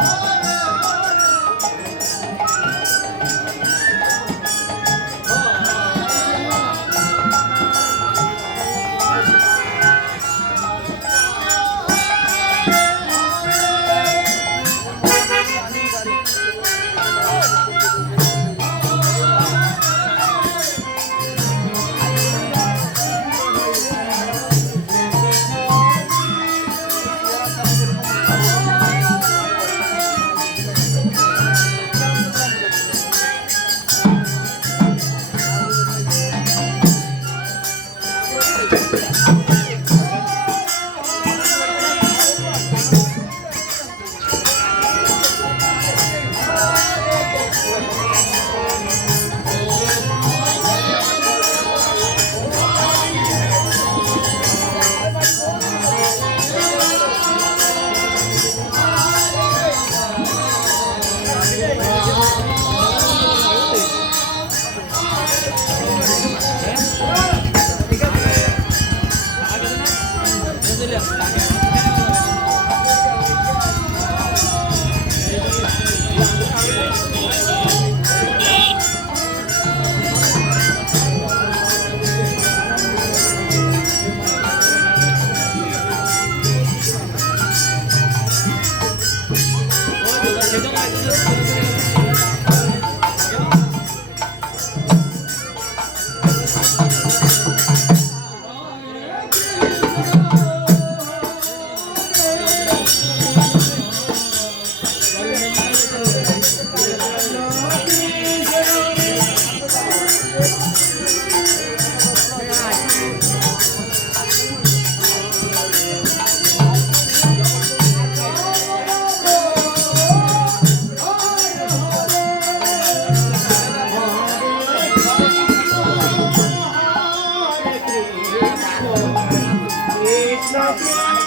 Oh! Krishna.